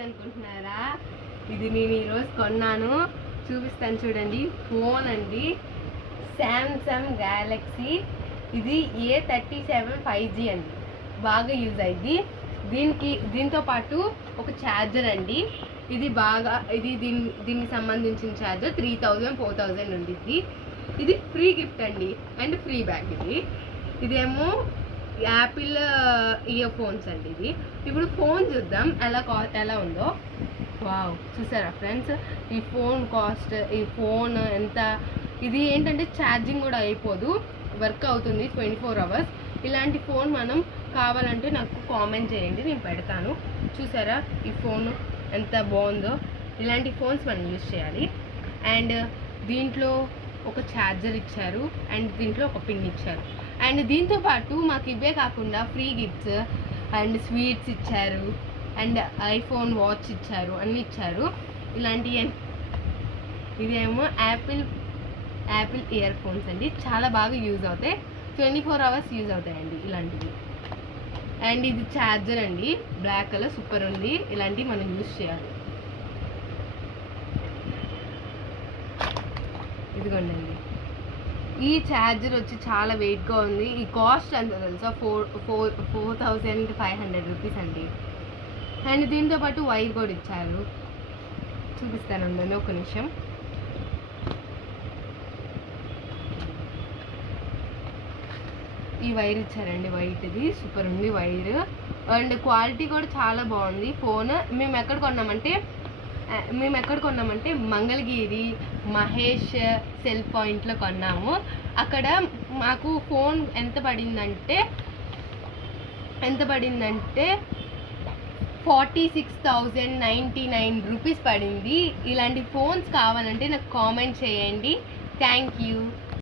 అనుకుంటున్నారా? ఇది నేను ఈరోజు కొన్నాను, చూపిస్తాను చూడండి. ఫోన్ అండి, శాంసంగ్ గ్యాలక్సీ. ఇది A37 5G అండి, బాగా యూజ్ అయ్యింది. దీంతో పాటు ఒక ఛార్జర్ అండి. దీనికి సంబంధించిన ఛార్జర్ 3000 4000 ఉండిద్ది. ఇది ఫ్రీ గిఫ్ట్ అండి అండ్ ఫ్రీ బ్యాగ్. ఇదేమో యాపిల్ ఇయర్ ఫోన్స్ అండి. ఇప్పుడు ఫోన్ చూద్దాం ఎలా ఉందో. వావ్, చూసారా ఫ్రెండ్స్? ఈ ఫోన్ ఎంత, ఇది ఏంటంటే ఛార్జింగ్ కూడా అయిపోదు, వర్క్ అవుతుంది 24 hours. ఇలాంటి ఫోన్ మనం కావాలంటే నాకు కామెంట్ చేయండి, నేను పెడతాను. చూసారా ఈ ఫోన్ ఎంత బాగుందో? ఇలాంటి ఫోన్స్ మనం యూజ్ చేయాలి. అండ్ దీంట్లో ఒక ఛార్జర్ ఇచ్చారు అండ్ దీంట్లో ఒక పిన్ ఇచ్చారు. అండ్ దీంతో పాటు మాకు ఇవే కాకుండా ఫ్రీ గిఫ్ట్స్ అండ్ స్వీట్స్ ఇచ్చారు అండ్ ఐఫోన్ వాచ్ ఇచ్చారు, అన్నీ ఇచ్చారు. ఇదేమో యాపిల్ ఇయర్ ఫోన్స్ అండి, చాలా బాగా యూజ్ అవుతాయి, 24 hours యూజ్ అవుతాయండి ఇలాంటివి. అండ్ ఇది ఛార్జర్ అండి, బ్లాక్ కలర్, సూపర్ ఉంది. ఇలాంటివి మనం యూజ్ చేయాలి. ఇదిగోండి, ఈ ఛార్జర్ వచ్చి చాలా వెయిట్గా ఉంది. ఈ కాస్ట్ ఎంత తెలుసా? 4500 రూపీస్ అండి. అండ్ దీంతో పాటు వైర్ కూడా ఇచ్చారు, చూపిస్తానండి ఒక నిమిషం. ఈ వైర్ ఇచ్చారండి, వైట్ది, సూపర్ ఉంది వైర్. అండ్ క్వాలిటీ కూడా చాలా బాగుంది ఫోన్. మేము ఎక్కడ కొన్నామంటే మంగళగిరి మహేష్ సెల్ పాయింట్లో కొన్నాము. అక్కడ మాకు ఫోన్ ఎంత పడిందంటే 46,099 రూపీస్ పడింది. ఇలాంటి ఫోన్స్ కావాలంటే నాకు కామెంట్ చేయండి. Thank you.